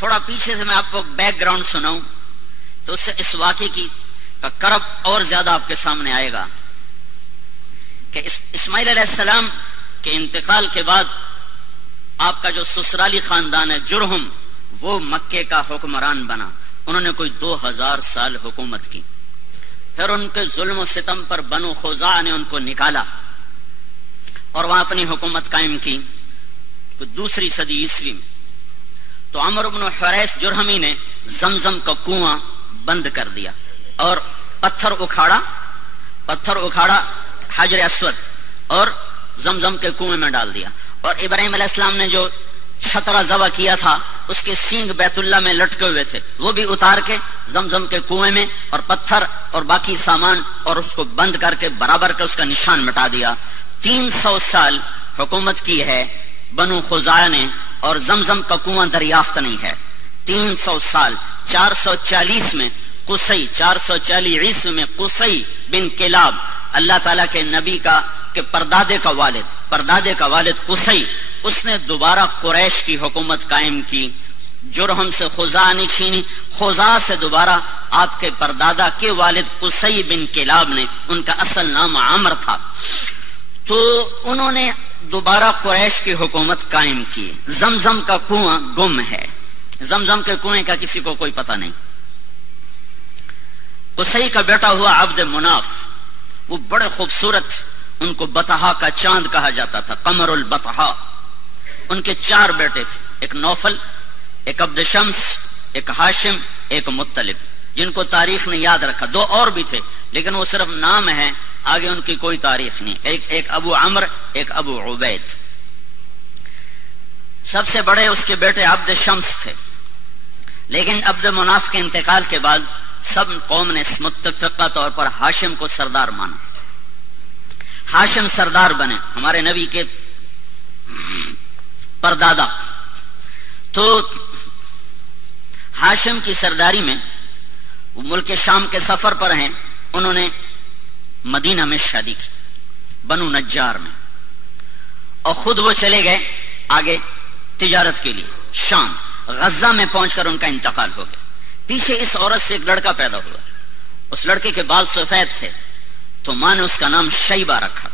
تھوڑا پیچھے سے میں آپ کو بیک گراؤنڈ سناؤں تو اس سے اس واقعے کی کرب اور زیادہ آپ کے سامنے آئے گا کہ اسماعیل علیہ السلام کے انتقال کے بعد آپ کا جو سسرالی خاندان ہے جرہم، وہ مکے کا حکمران بنا. انہوں نے کوئی 2000 سال حکومت کی. پھر ان کے ظلم و ستم پر بنو خزاعہ نے ان کو نکالا اور وہاں اپنی حکومت قائم کی. دوسری صدی عیسوی میں تو عمرو بن حریث جرہمی نے زمزم کا کنواں بند کر دیا اور پتھر اکھاڑا حجر اسود اور زمزم کے کنویں میں ڈال دیا. اور ابراہیم علیہ السلام نے جو چھترا ذبح کیا تھا اس کے سینگ بیت اللہ میں لٹکے ہوئے تھے، وہ بھی اتار کے زمزم کے کنویں میں اور پتھر اور باقی سامان اور اس کو بند کر کے برابر کر اس کا نشان مٹا دیا. 300 سال حکومت کی ہے بنو خزاعہ نے اور زمزم کا کنواں دریافت نہیں ہے. 300 سال. 440 میں قصی 440 عیسوی میں قصی بن کلاب اللہ تعالیٰ کے نبی کے پردادے کا والد قصی، اس نے دوبارہ قریش کی حکومت قائم کی. جرہم سے خزاعہ نے چھینی، خزاعہ سے دوبارہ آپ کے پردادا کے والد قصی بن کلاب نے، ان کا اصل نام عمر تھا، تو انہوں نے دوبارہ قریش کی حکومت قائم کی. زمزم کا کنواں گم ہے، زمزم کے کنویں کا کسی کو کوئی پتہ نہیں. قصی کا بیٹا ہوا عبد مناف، وہ بڑے خوبصورت، ان کو بطحا کا چاند کہا جاتا تھا، قمر البطحا. ان کے 4 بیٹے تھے، ایک نوفل، ایک عبد شمس، ایک ہاشم، ایک مطلب، جن کو تاریخ نے یاد رکھا. 2 اور بھی تھے لیکن وہ صرف نام ہے، آگے ان کی کوئی تاریخ نہیں. ایک ابو عمر، ایک ابو عبید. سب سے بڑے اس کے بیٹے عبد شمس تھے، لیکن عبد مناف کے انتقال کے بعد سب قوم نے متفقہ طور پر ہاشم کو سردار مانا. ہاشم سردار بنے، ہمارے نبی کے پردادا. تو ہاشم کی سرداری میں وہ ملک شام کے سفر پر ہیں. انہوں نے مدینہ میں شادی کی، بنو نجار میں، اور خود وہ چلے گئے آگے تجارت کے لیے شام. غزہ میں پہنچ کر ان کا انتقال ہو گیا. پیچھے اس عورت سے ایک لڑکا پیدا ہوا. اس لڑکے کے بال سفید تھے تو ماں نے اس کا نام شیبہ رکھا.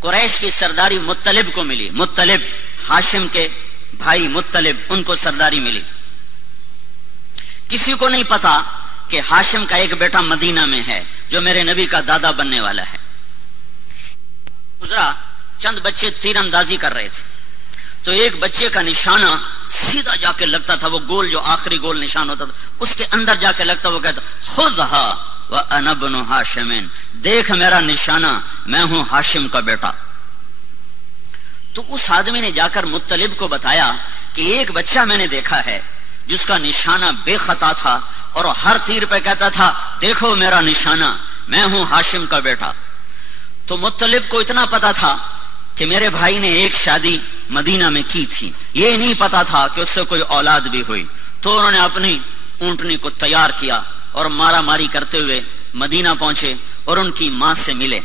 قریش کی سرداری مطلب کو ملی. مطلب ہاشم کے بھائی مطلب، ان کو سرداری ملی. کسی کو نہیں پتا کہ ہاشم کا ایک بیٹا مدینہ میں ہے جو میرے نبی کا دادا بننے والا ہے. گزرا، چند بچے تیر اندازی کر رہے تھے تو ایک بچے کا نشانہ سیدھا جا کے لگتا تھا، وہ گول جو آخری گول نشان ہوتا تھا اس کے اندر جا کے لگتا. وہ کہتا خذھا وانا ابن ہاشم، دیکھ میرا نشانہ، میں ہوں ہاشم کا بیٹا. تو اس آدمی نے جا کر مطلب کو بتایا کہ ایک بچہ میں نے دیکھا ہے جس کا نشانہ بے خطا تھا اور ہر تیر پہ کہتا تھا دیکھو میرا نشانہ، میں ہوں ہاشم کا بیٹا. تو مطلب کو اتنا پتا تھا کہ میرے بھائی نے ایک شادی مدینہ میں کی تھی، یہ نہیں پتا تھا کہ اس سے کوئی اولاد بھی ہوئی. تو انہوں نے اپنی اونٹنی کو تیار کیا اور مارا ماری کرتے ہوئے مدینہ پہنچے اور ان کی ماں سے ملے.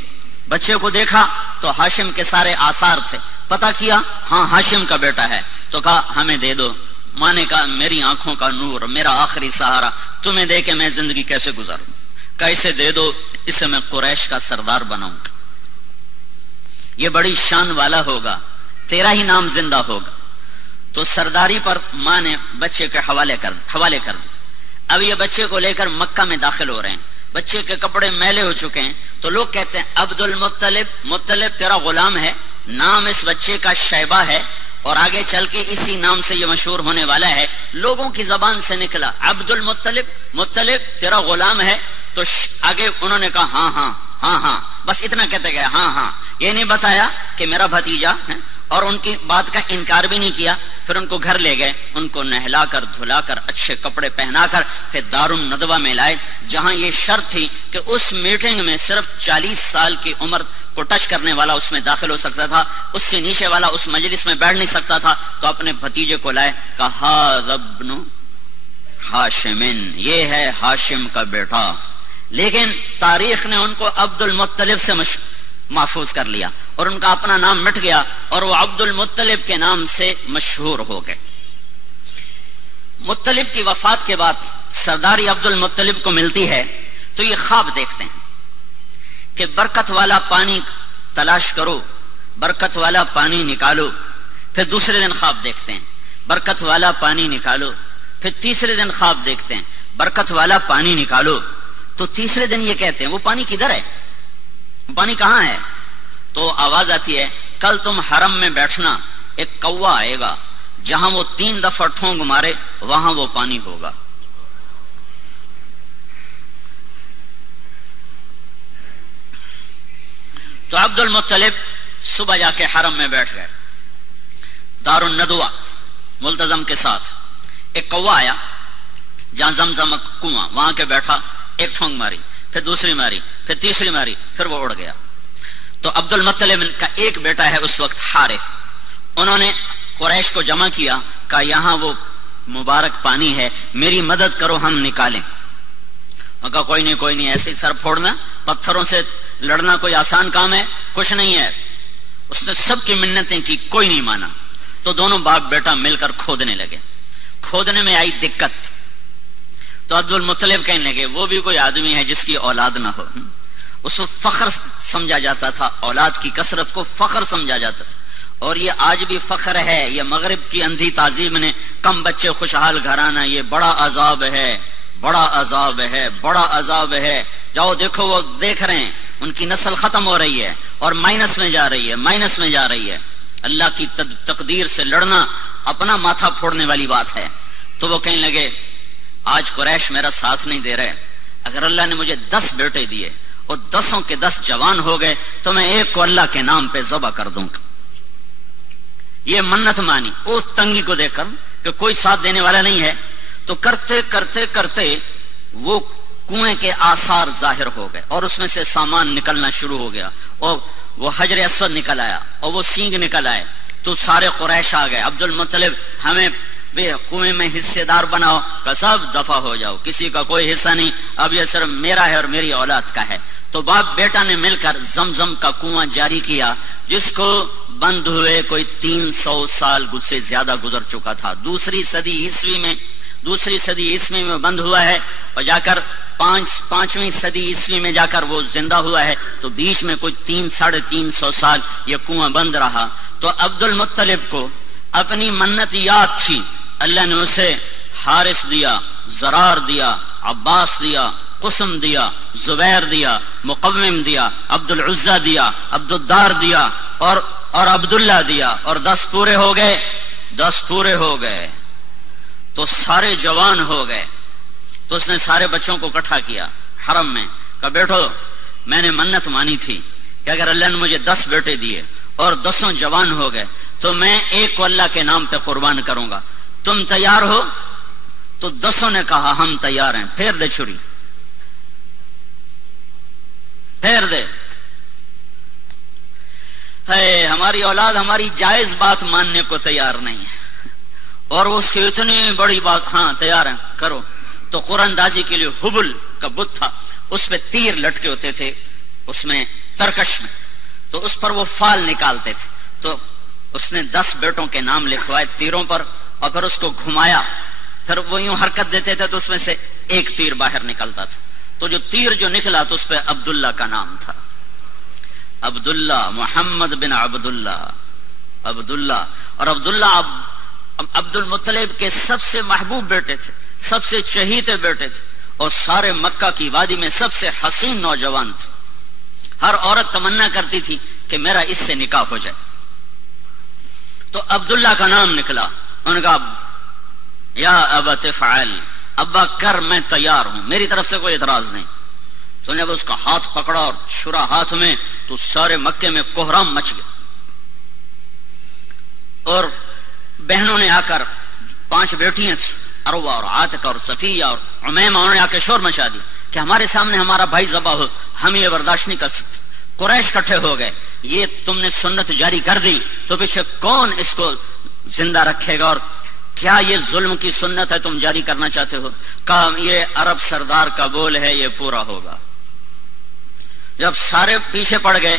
بچے کو دیکھا تو ہاشم کے سارے آثار تھے. پتا کیا ہاں ہاشم کا بیٹا ہے. تو کہا ہمیں دے دو. ماں نے کہا میری آنکھوں کا نور، میرا آخری سہارا، تمہیں دے کے میں زندگی کیسے گزاروں؟ کیسے دے دو، اسے میں قریش کا سردار بناؤں گا، یہ بڑی شان والا ہوگا، تیرا ہی نام زندہ ہوگا. تو سرداری پر ماں نے بچے کے حوالے کر دی. اب یہ بچے کو لے کر مکہ میں داخل ہو رہے ہیں. بچے کے کپڑے میلے ہو چکے ہیں تو لوگ کہتے ہیں عبد المطلب، مطلب تیرا غلام ہے، نام اس بچے کا شیبہ ہے اور آگے چل کے اسی نام سے یہ مشہور ہونے والا ہے. لوگوں کی زبان سے نکلا عبد المطلب، مطلب تیرا غلام ہے. تو آگے انہوں نے کہا ہاں ہاں ہاں ہاں، بس اتنا کہتے گئے ہاں ہاں. یہ نہیں بتایا کہ میرا بھتیجا ہے اور ان کی بات کا انکار بھی نہیں کیا. پھر ان کو گھر لے گئے، ان کو نہلا کر دھلا کر اچھے کپڑے پہنا کر پھر دارالندوہ میں لائے، جہاں یہ شرط تھی کہ اس میٹنگ میں صرف 40 سال کی عمر کو ٹچ کرنے والا اس میں داخل ہو سکتا تھا، اس سے نیچے والا اس مجلس میں بیٹھ نہیں سکتا تھا. تو اپنے بھتیجے کو لائے، کہا ابن ہاشم، یہ ہے ہاشم کا بیٹا. لیکن تاریخ نے ان کو عبد المطلب سے محفوظ کر لیا اور ان کا اپنا نام مٹ گیا اور وہ عبد المطلب کے نام سے مشہور ہو گئے. مطلب کی وفات کے بعد سرداری عبد المطلب کو ملتی ہے تو یہ خواب دیکھتے ہیں کہ برکت والا پانی تلاش کرو، برکت والا پانی نکالو. پھر دوسرے دن خواب دیکھتے ہیں برکت والا پانی نکالو. پھر تیسرے دن خواب دیکھتے ہیں برکت والا پانی نکالو. تو تیسرے دن یہ کہتے ہیں وہ پانی کدھر ہے، وہ پانی کہاں ہے؟ تو آواز آتی ہے کل تم حرم میں بیٹھنا، ایک کوا آئے گا، جہاں وہ 3 دفعہ ٹھونگ مارے وہاں وہ پانی ہوگا. تو عبد المطلب صبح جا کے حرم میں بیٹھ گئے دار الندوہ ملتزم کے ساتھ. ایک کوا آیا جہاں زمزم کنواں، وہاں کے بیٹھا، ایک ٹھونگ ماری، پھر دوسری ماری، پھر تیسری ماری، پھر وہ اڑ گیا. تو عبد المطلب کا ایک بیٹا ہے اس وقت حارث، انہوں نے قریش کو جمع کیا، کہا یہاں وہ مبارک پانی ہے، میری مدد کرو ہم نکالیں. اور کہا کوئی نہیں ایسے سر پھوڑنا، پتھروں سے لڑنا کوئی آسان کام ہے؟ کچھ نہیں ہے. اس نے سب کی منتیں کی، کوئی نہیں مانا. تو دونوں باپ بیٹا مل کر کھودنے لگے. کھودنے میں آئی دقت، تو عبد المطلب کہنے لگے وہ بھی کوئی آدمی ہے جس کی اولاد نہ ہو. اس کو فخر سمجھا جاتا تھا، اولاد کی کثرت کو فخر سمجھا جاتا تھا. اور یہ آج بھی فخر ہے. یہ مغرب کی اندھی تہذیب نے کم بچے خوشحال گھرانہ، یہ بڑا عذاب ہے، بڑا عذاب ہے، بڑا عذاب ہے. جاؤ دیکھو، وہ دیکھ رہے ہیں ان کی نسل ختم ہو رہی ہے اور مائنس میں جا رہی ہے، مائنس میں جا رہی ہے. اللہ کی تقدیر سے لڑنا اپنا ماتھا پھوڑنے والی بات ہے. تو وہ کہنے لگے آج قریش میرا ساتھ نہیں دے رہے، اگر اللہ نے مجھے 10 بیٹے دیے اور 10 کے 10 جوان ہو گئے تو میں ایک کو اللہ کے نام پہ ذبح کر دوں گا. یہ منت مانی اس تنگی کو دیکھ کر کہ کوئی ساتھ دینے والا نہیں ہے. تو کرتے کرتے کرتے وہ کنویں کے آثار ظاہر ہو گئے اور اس میں سے سامان نکلنا شروع ہو گیا، اور وہ حجر اسود نکل آیا اور وہ سینگ نکل آئے. تو سارے قریش آ گئے، عبد المطلب ہمیں کنویں میں حصے دار بناؤ. کہ سب دفع ہو جاؤ، کسی کا کوئی حصہ نہیں، اب یہ صرف میرا ہے اور میری اولاد کا ہے. تو باپ بیٹا نے مل کر زمزم کا کنواں جاری کیا، جس کو بند ہوئے کوئی 300 سال سے زیادہ گزر چکا تھا. دوسری صدی عیسوی میں بند ہوا ہے، اور جا کر 5ویں صدی عیسوی میں جا کر وہ زندہ ہوا ہے. تو بیچ میں کوئی 300-350 سال یہ کنواں بند رہا. تو عبد المطلب کو اپنی منت یاد تھی، اللہ نے اسے حارث دیا، زرار دیا، عباس دیا، قسم دیا، زبیر دیا، مقوم دیا، عبد العزہ دیا، عبد الدار دیا اور عبداللہ دیا، اور 10 پورے ہو گئے. 10 پورے ہو گئے تو سارے جوان ہو گئے. تو اس نے سارے بچوں کو اکٹھا کیا حرم میں، کہا بیٹھو میں نے منت مانی تھی کہ اگر اللہ نے مجھے 10 بیٹے دیے اور 10 جوان ہو گئے تو میں ایک کو اللہ کے نام پہ قربان کروں گا، تم تیار ہو؟ تو 10 نے کہا ہم تیار ہیں. پھیر دے چھری، پھیر دے. ہماری اولاد ہماری جائز بات ماننے کو تیار نہیں ہے، اور اس کی اتنی بڑی بات، ہاں تیار ہیں کرو. تو قرآن اندازی کے لیے حبل کا بت تھا، اس پہ تیر لٹکے ہوتے تھے، اس میں ترکش میں، تو اس پر وہ فال نکالتے تھے. تو اس نے 10 بیٹوں کے نام لکھوائے تیروں پر، اور پھر اس کو گھمایا، پھر وہ یوں حرکت دیتے تھے تو اس میں سے ایک تیر باہر نکلتا تھا. تو جو تیر جو نکلا تو اس پہ عبداللہ کا نام تھا، عبداللہ، محمد بن عبداللہ، عبداللہ. اور عبداللہ عبد المطلب کے سب سے محبوب بیٹے تھے، سب سے چہیتے بیٹے تھے، اور سارے مکہ کی وادی میں سب سے حسین نوجوان تھے. ہر عورت تمنا کرتی تھی کہ میرا اس سے نکاح ہو جائے. تو عبداللہ کا نام نکلا. انہوں نے کہا یا ابت فعل، ابا کر، میں تیار ہوں، میری طرف سے کوئی اعتراض نہیں. تو نے اس کا ہاتھ پکڑا اور چھرا ہاتھ میں، تو سارے مکے میں کوہرام مچ گیا. اور بہنوں نے آ کر، 5 بیٹیاں تھیں، عروہ اور عاتقہ اور صفیہ اور عمیمہ، انہوں نے آ کے شور مچا دیا کہ ہمارے سامنے ہمارا بھائی ذبح ہو، ہم یہ برداشت نہیں کر سکتے. قریش کٹھے ہو گئے، یہ تم نے سنت جاری کر دی تو پیچھے کون اس کو زندہ رکھے گا، اور کیا یہ ظلم کی سنت ہے تم جاری کرنا چاہتے ہو؟ کہا یہ عرب سردار کا بول ہے، یہ پورا ہوگا. جب سارے پیچھے پڑ گئے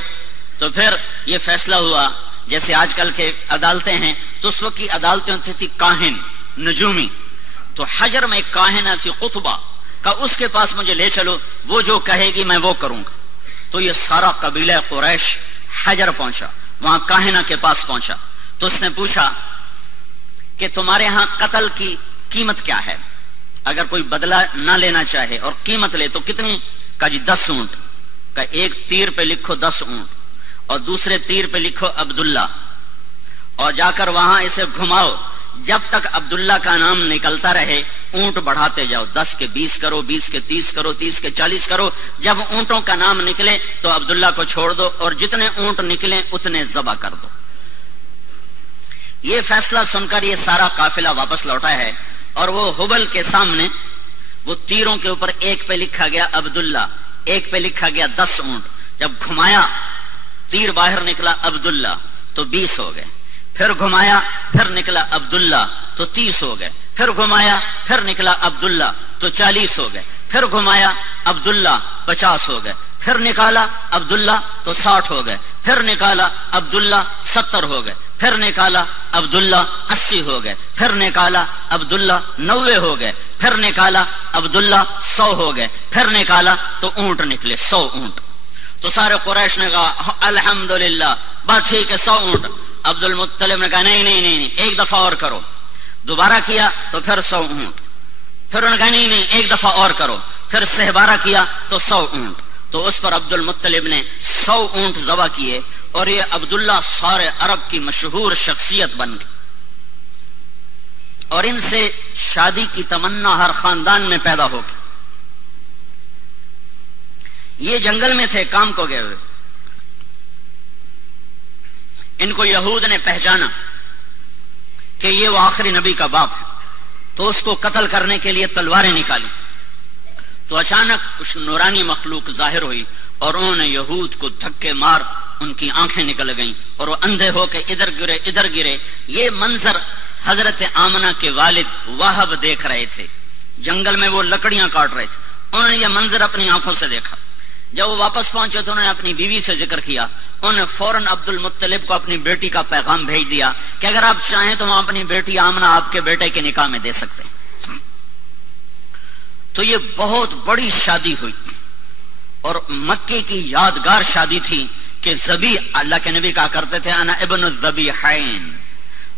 تو پھر یہ فیصلہ ہوا، جیسے آج کل کے عدالتیں ہیں تو اس وقت کی عدالتیں تھی کاہن، نجومی. تو حجر میں ایک کاہنہ تھی قطبہ کا، اس کے پاس مجھے لے چلو، وہ جو کہے گی میں وہ کروں گا۔ تو یہ سارا قبیلہ قریش حجر پہنچا، وہاں کاہنہ کے پاس پہنچا، تو اس نے پوچھا کہ تمہارے ہاں قتل کی قیمت کیا ہے؟ اگر کوئی بدلہ نہ لینا چاہے اور قیمت لے تو کتنی؟ کہا جی 10 اونٹ۔ کہ ایک تیر پہ لکھو 10 اونٹ اور دوسرے تیر پہ لکھو عبداللہ، اور جا کر وہاں اسے گھماؤ، جب تک عبداللہ کا نام نکلتا رہے اونٹ بڑھاتے جاؤ، 10 کے 20 کرو، 20 کے 30 کرو، 30 کے 40 کرو، جب اونٹوں کا نام نکلے تو عبداللہ کو چھوڑ دو اور جتنے اونٹ نکلیں اتنے ذبح کر دو۔ یہ فیصلہ سن کر یہ سارا قافلہ واپس لوٹا ہے، اور وہ حبل کے سامنے وہ تیروں کے اوپر ایک پہ لکھا گیا عبداللہ، ایک پہ لکھا گیا 10 اونٹ، جب گھمایا تیر باہر نکلا عبداللہ تو 20 ہو گئے، پھر گھمایا پھر نکلا عبداللہ تو 30 ہو گئے، پھر گھمایا پھر نکلا عبداللہ تو 40 ہو گئے، پھر گھمایا عبداللہ 50 ہو گئے، پھر نکالا عبداللہ تو 60 ہو گئے، پھر نکالا عبداللہ 70 ہو گئے، پھر نکالا عبداللہ 80 ہو گئے، پھر نکالا عبداللہ 90 ہو گئے، پھر نکالا عبداللہ 100 ہو گئے، پھر نکالا تو اونٹ نکلے 100 اونٹ۔ تو سارے قریش نے کہا الحمدللہ، بات ٹھیک ہے 100 اونٹ۔ عبد المطلب نے کہا نہیں نہیں نہیں، ایک دفعہ اور کرو۔ دوبارہ کیا تو پھر 100 اونٹ، پھر انہوں نے کہا نہیں نہیں ایک دفعہ اور کرو، پھر 12 کیا تو 100 اونٹ۔ تو اس پر عبد المطلب نے 100 اونٹ ذبح کیے، اور یہ عبداللہ سارے عرب کی مشہور شخصیت بن گئی، اور ان سے شادی کی تمنا ہر خاندان میں پیدا ہوگی۔ یہ جنگل میں تھے کام کو گئے ہوئے، ان کو یہود نے پہچانا کہ یہ وہ آخری نبی کا باپ ہے، تو اس کو قتل کرنے کے لیے تلواریں نکالی، تو اچانک کچھ نورانی مخلوق ظاہر ہوئی اور انہوں نے یہود کو دھکے مار ان کی آنکھیں نکل گئیں اور وہ اندھے ہو کے ادھر گرے ادھر گرے۔ یہ منظر حضرت آمنہ کے والد وہب دیکھ رہے تھے، جنگل میں وہ لکڑیاں کاٹ رہے تھے، انہوں نے یہ منظر اپنی آنکھوں سے دیکھا۔ جب وہ واپس پہنچے تو انہوں نے اپنی بیوی سے ذکر کیا، انہوں نے فوراً عبد المطلب کو اپنی بیٹی کا پیغام بھیج دیا کہ اگر آپ چاہیں تو ہم اپنی بیٹی آمنہ آپ کے بیٹے کے نکاح میں دے سکتے ہیں۔ تو یہ بہت بڑی شادی ہوئی، اور مکے کی یادگار شادی تھی کہ ذبیح، اللہ کے نبی کہا کرتے تھے انا ابن الذبیحین،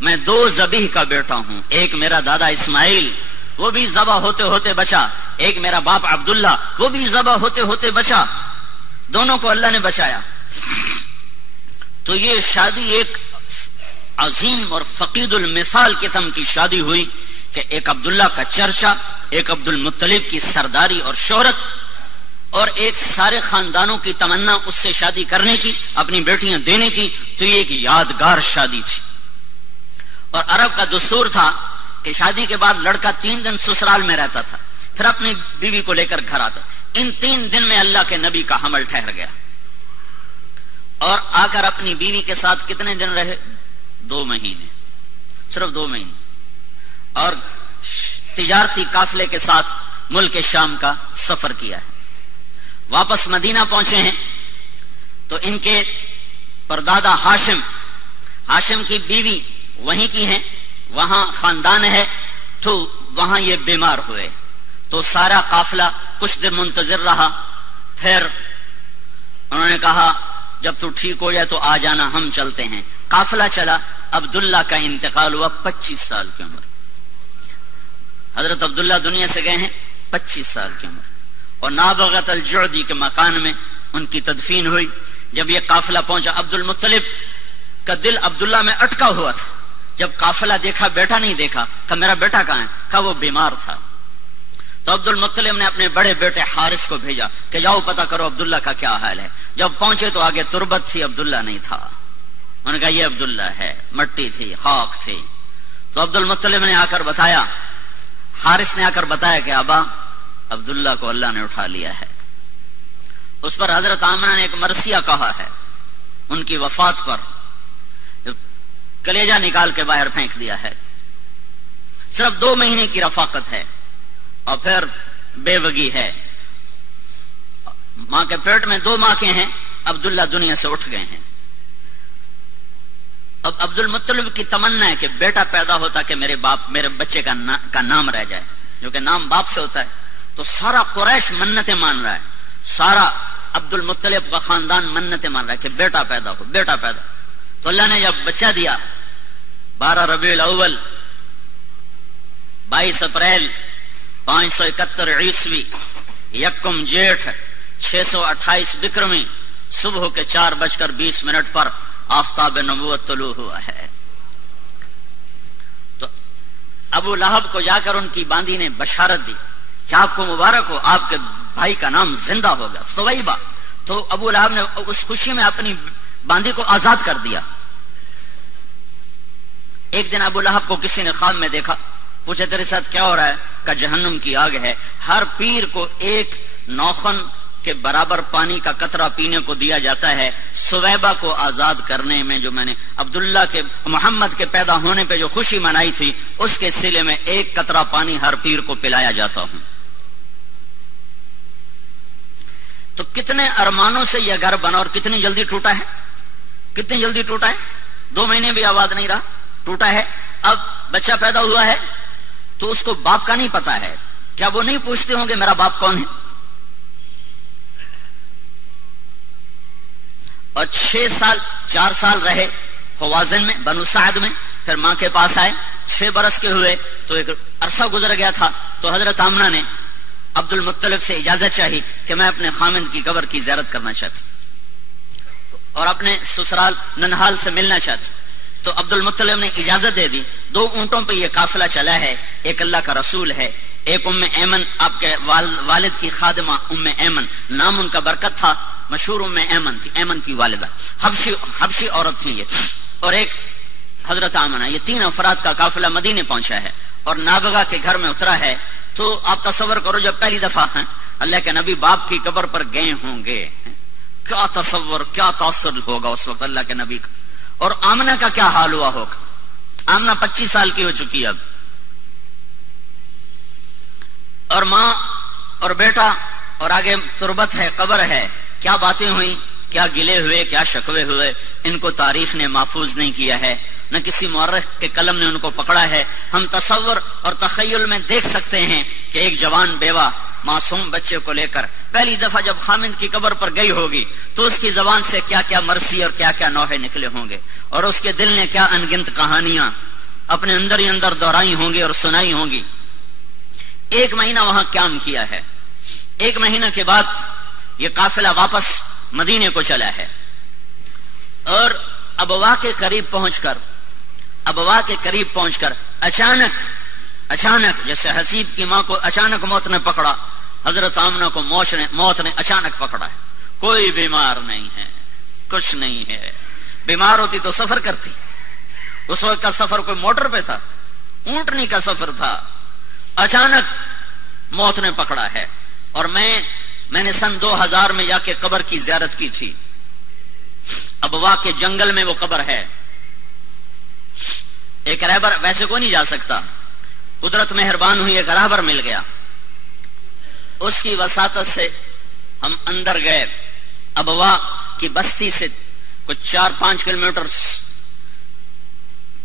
میں 2 ذبیح کا بیٹا ہوں، ایک میرا دادا اسماعیل وہ بھی ذبح ہوتے ہوتے بچا، ایک میرا باپ عبداللہ وہ بھی ذبح ہوتے ہوتے بچا، دونوں کو اللہ نے بچایا۔ تو یہ شادی ایک عظیم اور فقید المثال قسم کی شادی ہوئی کہ ایک عبداللہ کا چرچا، ایک عبد المطلب کی سرداری اور شہرت، اور ایک سارے خاندانوں کی تمنا اس سے شادی کرنے کی، اپنی بیٹیاں دینے کی۔ تو یہ ایک یادگار شادی تھی، اور عرب کا دستور تھا کہ شادی کے بعد لڑکا 3 دن سسرال میں رہتا تھا، پھر اپنی بیوی کو لے کر گھر آتا۔ ان 3 دن میں اللہ کے نبی کا حمل ٹھہر گیا، اور آ کر اپنی بیوی کے ساتھ کتنے دن رہے؟ 2 مہینے، صرف 2 مہینے، اور تجارتی قافلے کے ساتھ ملک شام کا سفر کیا ہے۔ واپس مدینہ پہنچے ہیں تو ان کے پردادا ہاشم کی بیوی وہیں کی ہیں، وہاں خاندان ہے، تو وہاں یہ بیمار ہوئے، تو سارا قافلہ کچھ دن منتظر رہا، پھر انہوں نے کہا جب تو ٹھیک ہو جائے تو آ جانا، ہم چلتے ہیں۔ قافلہ چلا، عبداللہ کا انتقال ہوا 25 سال کی عمر، حضرت عبداللہ دنیا سے گئے ہیں 25 سال کی عمر، اور نابغت الجعدی کے مکان میں ان کی تدفین ہوئی۔ جب یہ قافلہ پہنچا، عبد المطلب کا دل عبداللہ میں اٹکا ہوا تھا، جب قافلہ دیکھا بیٹا نہیں دیکھا، کہا میرا بیٹا کہاں ہے؟ کہا وہ بیمار تھا۔ تو عبد المطلب نے اپنے بڑے بیٹے حارث کو بھیجا کہ جاؤ پتہ کرو عبداللہ کا کیا حال ہے۔ جب پہنچے تو آگے تربت تھی، عبداللہ نہیں تھا۔ انہوں نے کہا یہ عبداللہ ہے، مٹی تھی، خاک تھی۔ تو عبد المطلب نے آ کر بتایا، حارث نے آ کر بتایا کہ ابا عبداللہ کو اللہ نے اٹھا لیا ہے۔ اس پر حضرت آمنہ نے ایک مرثیہ کہا ہے، ان کی وفات پر کلیجہ نکال کے باہر پھینک دیا ہے۔ صرف 2 مہینے کی رفاقت ہے، اور پھر بے وگی ہے، ماں کے پیٹ میں 2 ماں کے ہیں، عبداللہ دنیا سے اٹھ گئے ہیں۔ اب عبد المطلب کی تمنا ہے کہ بیٹا پیدا ہوتا کہ میرے بچے کا نام رہ جائے، جو کہ نام باپ سے ہوتا ہے. تو سارا قریش منتیں مان رہا ہے، سارا عبد المطلب کا خاندان منتیں مان رہا ہے کہ بیٹا پیدا ہو، بیٹا پیدا. تو اللہ نے جب بچہ دیا 12 ربیع الاول 22 اپریل 571 عیسوی، یکم جیٹھ 628 بکرمی، صبح کے 4:20 پر آفتاب نبوت طلوع ہوا ہے. تو ابو لہب کو جا کر ان کی باندی نے بشارت دی کہ آپ کو مبارک ہو، آپ کے بھائی کا نام زندہ ہوگا، ثویبہ. تو ابو لہب نے اس خوشی میں اپنی باندی کو آزاد کر دیا. ایک دن ابو لہب کو کسی نے خواب میں دیکھا، پوچھا تیرے ساتھ کیا ہو رہا ہے؟ کہ جہنم کی آگ ہے، ہر پیر کو ایک نوخن کے برابر پانی کا قطرہ پینے کو دیا جاتا ہے. ثویبہ کو آزاد کرنے میں جو میں نے عبداللہ کے محمد کے پیدا ہونے پہ جو خوشی منائی تھی، اس کے سلے میں ایک قطرہ پانی ہر پیر کو پلایا جاتا ہوں. تو کتنے ارمانوں سے یہ گھر بنا اور کتنی جلدی ٹوٹا ہے، کتنی جلدی ٹوٹا ہے. 2 مہینے بھی آباد نہیں رہا، ٹوٹا ہے. اب بچہ پیدا ہوا ہے تو اس کو باپ کا نہیں پتا ہے. کیا وہ نہیں پوچھتے ہوں کہ میرا باپ کون ہے؟ اور 4 سال رہے خوازن میں، بنو سعد میں، پھر ماں کے پاس آئے. 6 برس کے ہوئے تو ایک عرصہ گزر گیا تھا. تو حضرت آمنہ نے عبد المطلب سے اجازت چاہی کہ میں اپنے خامند کی قبر کی زیارت کرنا چاہتی اور اپنے سسرال ننہال سے ملنا چاہتی. تو عبد المطلب نے اجازت دے دی. 2 اونٹوں پہ یہ قافلہ چلا ہے، ایک اللہ کا رسول ہے، ایک ام ایمن آپ کے والد کی خادمہ ام ایمن، نام ان کا برکت تھا، مشہور ام ایمن تھی، ایمن کی والدہ، حبشی عورت تھی یہ، اور ایک حضرت آمنہ. یہ 3 افراد کا قافلہ مدینے پہنچا ہے اور نابغہ کے گھر میں اترا ہے. تو آپ تصور کرو جب پہلی دفعہ ہیں اللہ کے نبی باپ کی قبر پر گئے ہوں گے، کیا تصور، کیا تاثر ہوگا اس وقت اللہ کے نبی کا. اور آمنہ کا کیا حال ہوا ہوگا. آمنہ 25 سال کی ہو چکی اب، اور ماں اور بیٹا، اور آگے تربت ہے، قبر ہے. کیا باتیں ہوئی، کیا گلے ہوئے، کیا شکوے ہوئے، ان کو تاریخ نے محفوظ نہیں کیا ہے، نہ کسی مورخ کے قلم نے ان کو پکڑا ہے. ہم تصور اور تخیل میں دیکھ سکتے ہیں کہ ایک جوان بیوہ معصوم بچے کو لے کر پہلی دفعہ جب خامند کی قبر پر گئی ہوگی تو اس کی زبان سے کیا کیا مرثی اور کیا کیا نوحے نکلے ہوں گے، اور اس کے دل نے کیا انگنت کہانیاں اپنے اندر ہی اندر دہرائی ہوں گی اور سنائی ہوں گی. 1 مہینہ وہاں قیام کیا ہے. 1 مہینہ کے بعد یہ قافلہ واپس مدینے کو چلا ہے. اور ابوا کے قریب پہنچ کر اچانک جیسے حسیب کی ماں کو اچانک موت نے پکڑا، حضرت آمنہ کو موت نے اچانک پکڑا ہے. کوئی بیمار نہیں ہے، کچھ نہیں ہے. بیمار ہوتی تو سفر کرتی. اس وقت کا سفر کوئی موٹر پہ تھا، اونٹنی کا سفر تھا. اچانک موت نے پکڑا ہے. اور میں نے سن 2000 میں جا کے قبر کی زیارت کی تھی. ابوا کے جنگل میں وہ قبر ہے. ایک رہبر، ویسے کوئی نہیں جا سکتا، قدرت مہربان ہوئی، ایک رہبر مل گیا. اس کی وساطت سے ہم اندر گئے. ابوا کی بستی سے کچھ 4-5 کلومیٹر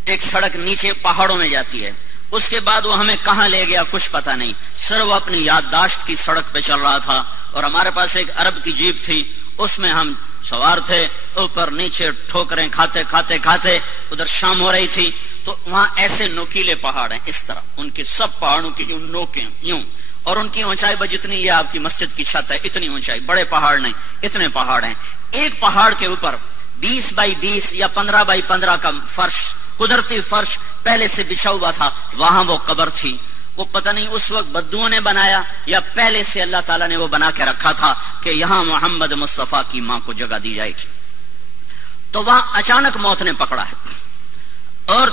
ایک سڑک نیچے پہاڑوں میں جاتی ہے. اس کے بعد وہ ہمیں کہاں لے گیا کچھ پتا نہیں. سر وہ اپنی یادداشت کی سڑک پہ چل رہا تھا اور ہمارے پاس ایک عرب کی جیپ تھی، اس میں ہم سوار تھے. اوپر نیچے ٹھوکریں کھاتے کھاتے کھاتے ادھر شام ہو رہی تھی. تو وہاں ایسے نوکیلے پہاڑ ہیں اس طرح، ان کی سب پہاڑوں کی یوں نوکیں یوں، اور ان کی اونچائی جتنی یہ آپ کی مسجد کی چھت ہے اتنی اونچائی. بڑے پہاڑ نہیں، اتنے پہاڑ ہیں. ایک پہاڑ کے اوپر 20 بائی 20 یا 15 بائی 15 کا فرش، قدرتی فرش پہلے سے بچھا ہوا تھا. وہاں وہ قبر تھی. وہ پتہ نہیں اس وقت بدوؤں نے بنایا یا پہلے سے اللہ تعالیٰ نے وہ بنا کے رکھا تھا کہ یہاں محمد مصطفیٰ کی ماں کو جگہ دی جائے گی. تو وہاں اچانک موت نے پکڑا ہے. اور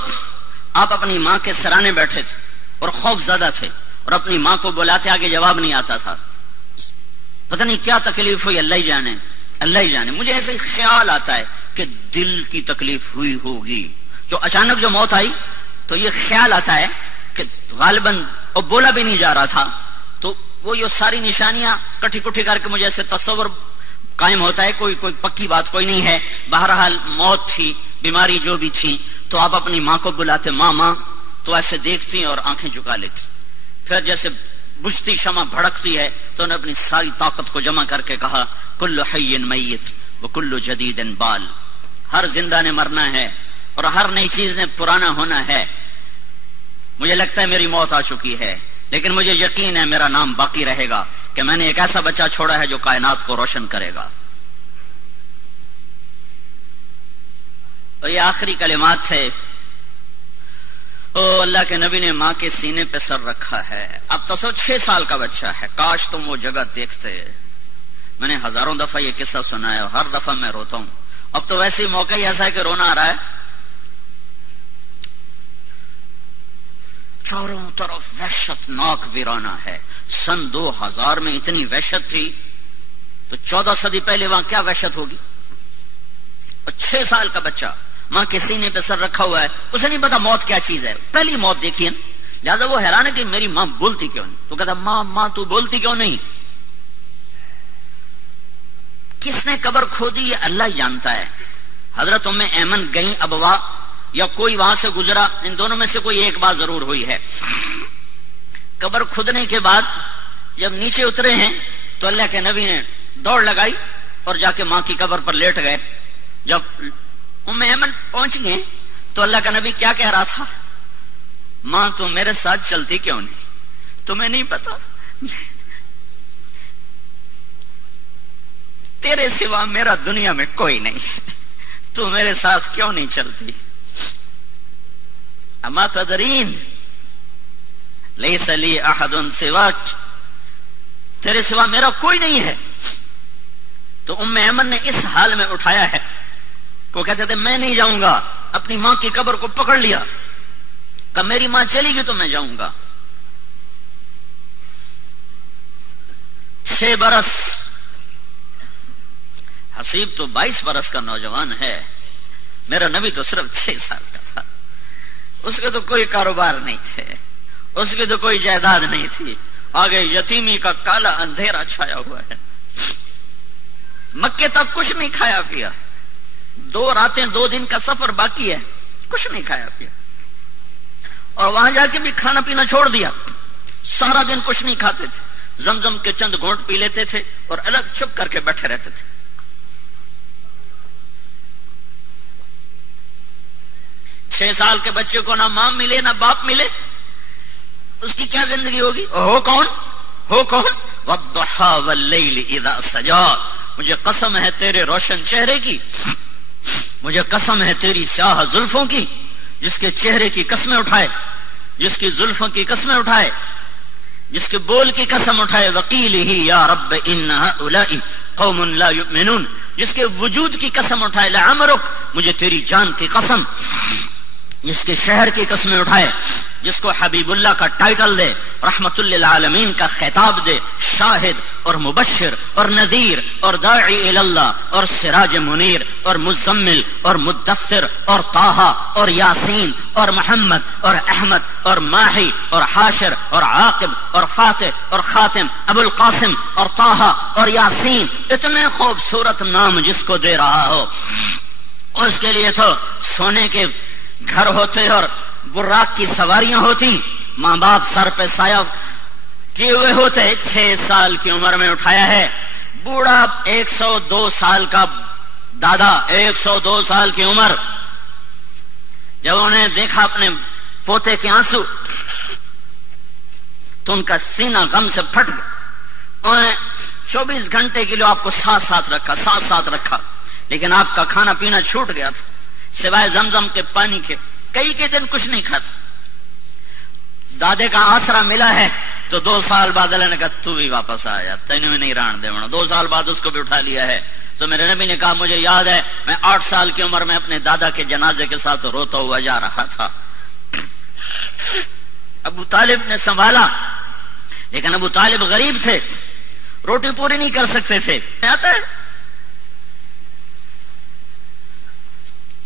آپ اپنی ماں کے سرانے بیٹھے تھے اور خوف زدہ تھے اور اپنی ماں کو بلاتے، آگے جواب نہیں آتا تھا. پتہ نہیں کیا تکلیف ہوئی، اللہ ہی جانے، اللہ ہی جانے. مجھے ایسے خیال آتا ہے کہ دل کی تکلیف ہوئی ہوگی. جو اچانک جو موت آئی تو یہ خیال آتا ہے کہ غالباً اور بولا بھی نہیں جا رہا تھا. تو وہ یہ ساری نشانیاں کٹھی کٹھی کر کے مجھے ایسے تصور قائم ہوتا ہے. کوئی پکی بات کوئی نہیں ہے. بہرحال موت تھی، بیماری جو بھی تھی تو آپ اپنی ماں کو بلاتے، ماں ماں، تو ایسے دیکھتی اور آنکھیں جھکا لیتی. پھر جیسے بجھتی شمع بھڑکتی ہے تو انہوں نے اپنی ساری طاقت کو جمع کر کے کہا کل حی میت وکل جدید بال، ہر زندہ نے مرنا ہے اور ہر نئی چیز نے پرانا ہونا ہے. مجھے لگتا ہے میری موت آ چکی ہے، لیکن مجھے یقین ہے میرا نام باقی رہے گا کہ میں نے ایک ایسا بچہ چھوڑا ہے جو کائنات کو روشن کرے گا. تو یہ آخری کلمات تھے. او اللہ کے نبی نے ماں کے سینے پہ سر رکھا ہے. اب تو 6 سال کا بچہ ہے. کاش تم وہ جگہ دیکھتے. میں نے ہزاروں دفعہ یہ قصہ سنا ہے اور ہر دفعہ میں روتا ہوں. اب تو ویسے ہی موقع ہی ایسا ہے کہ رونا آ رہا ہے. چاروں طرف وحشت ناک ویرانہ ہے. سن 2000 میں اتنی وحشت تھی تو 14 صدی پہلے وہاں کیا وحشت ہوگی. اور 6 سال کا بچہ ماں کے سینے پہ سر رکھا ہوا ہے. اسے نہیں پتا موت کیا چیز ہے، پہلی موت دیکھی ہے. لہٰذا وہ حیران ہے کہ میری ماں بولتی کیوں نہیں. تو کہتا ماں ماں تو بولتی کیوں نہیں. کس نے قبر کھودی یہ اللہ جانتا ہے. حضرت ام ایمن گئیں ابوا یا کوئی وہاں سے گزرا، ان دونوں میں سے کوئی ایک بات ضرور ہوئی ہے. قبر کھودنے کے بعد جب نیچے اترے ہیں تو اللہ کے نبی نے دوڑ لگائی اور جا کے ماں کی قبر پر لیٹ گئے. جب ام ایمن پہنچ گئے تو اللہ کا نبی کیا کہہ رہا تھا، ماں تم میرے ساتھ چلتی کیوں نہیں. تمہیں نہیں پتا تیرے سوا میرا دنیا میں کوئی نہیں ہے، تو میرے ساتھ کیوں نہیں چلتی. اما تدرین لیس لی احد سواک، تیرے سوا میرا کوئی نہیں ہے. تو ام ایمن نے اس حال میں اٹھایا ہے وہ کہتے تھے میں نہیں جاؤں گا. اپنی ماں کی قبر کو پکڑ لیا کہ میری ماں چلی گئی تو میں جاؤں گا. 6 برس، حسیب تو 22 برس کا نوجوان ہے. میرا نبی تو صرف 6 سال کا تھا. اس کے تو کوئی کاروبار نہیں تھے، اس کی تو کوئی جائیداد نہیں تھی. آگے یتیمی کا کالا اندھیرا چھایا ہوا ہے. مکے تک کچھ نہیں کھایا پیا. 2 راتیں 2 دن کا سفر باقی ہے، کچھ نہیں کھایا پیا. اور وہاں جا کے بھی کھانا پینا چھوڑ دیا. سارا دن کچھ نہیں کھاتے تھے. زمزم کے چند گھونٹ پی لیتے تھے اور الگ چپ کر کے بیٹھے رہتے تھے. 6 سال کے بچے کو نہ ماں ملے نہ باپ ملے، اس کی کیا زندگی ہوگی. ہو کون والضحى واللیل اذا سجا. مجھے قسم ہے تیرے روشن چہرے کی، مجھے قسم ہے تیری سیاہ زلفوں کی، جس کے چہرے کی قسمیں اٹھائے، جس کی زلفوں کی قسمیں اٹھائے، جس کے بول کی قسم اٹھائے. وقیلہ یا رب ان ہؤلاء قوم لا یؤمنون، جس کے وجود کی قسم اٹھائے. لعمرک، مجھے تیری جان کی قسم. جس کے شہر کی قسمیں اٹھائے، جس کو حبیب اللہ کا ٹائٹل دے، رحمت للعالمین کا خطاب دے، شاہد اور مبشر اور نذیر اور داعی الی اللہ اور سراج منیر اور مزمل اور مدثر اور طٰہٰ اور یاسین اور محمد اور احمد اور ماہی اور حاشر اور عاقب اور فاتح اور خاتم، ابو القاسم اور طٰہٰ اور یاسین. اتنے خوبصورت نام جس کو دے رہا ہو. اور اس کے لیے تو سونے کے گھر ہوتے اور براق کی سواریاں ہوتی. ماں باپ سر پہ سایہ کیے ہوئے ہوتے. 6 سال کی عمر میں اٹھایا ہے. بوڑھا 102 سال کا دادا، 102 سال کی عمر. جب انہیں دیکھا اپنے پوتے کے آنسو تو ان کا سینہ غم سے پھٹ گیا. انہوں نے 24 گھنٹے کے لیے آپ کو ساتھ رکھا، لیکن آپ کا کھانا پینا چھوٹ گیا تھا سوائے زمزم کے پانی کے. کئی دن کچھ نہیں کھاتا. دادے کا آسرا ملا ہے تو 2 سال بعد اللہ نے کہا تو بھی واپس آیا، تینوں میں نہیں ران دے. 2 سال بعد اس کو بھی اٹھا لیا ہے. تو میرے نبی نے کہا مجھے یاد ہے میں 8 سال کی عمر میں اپنے دادا کے جنازے کے ساتھ روتا ہوا جا رہا تھا. ابو طالب نے سنبھالا، لیکن ابو طالب غریب تھے، روٹی پوری نہیں کر سکتے تھے. آتا ہے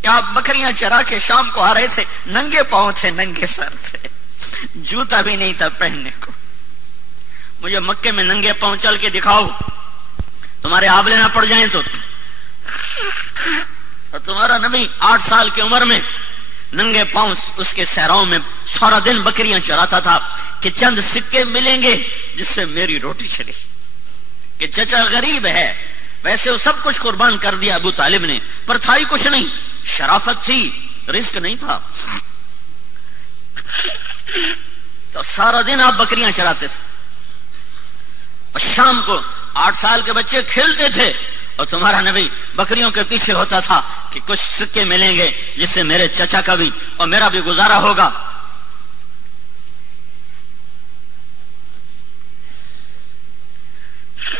کیا بکریاں چرا کے شام کو آ رہے تھے، ننگے پاؤں تھے، ننگے سر تھے، جوتا بھی نہیں تھا پہننے کو. مجھے مکے میں ننگے پاؤں چل کے دکھاؤ، تمہارے آبلے نہ پڑ جائیں تو تمہارا نبی 8 سال کی عمر میں ننگے پاؤں اس کے صحراؤں میں سارا دن بکریاں چراتا تھا کہ چند سکے ملیں گے جس سے میری روٹی چلے، کہ چچا غریب ہے. ویسے وہ سب کچھ قربان کر دیا ابو طالب نے، پر تھا ہی کچھ نہیں، شرافت تھی، رزق نہیں تھا. تو سارا دن آپ بکریاں چراتے تھے اور شام کو 8 سال کے بچے کھیلتے تھے اور تمہارا نبی بکریوں کے پیچھے ہوتا تھا کہ کچھ سکے ملیں گے جس سے میرے چچا کا بھی اور میرا بھی گزارا ہوگا.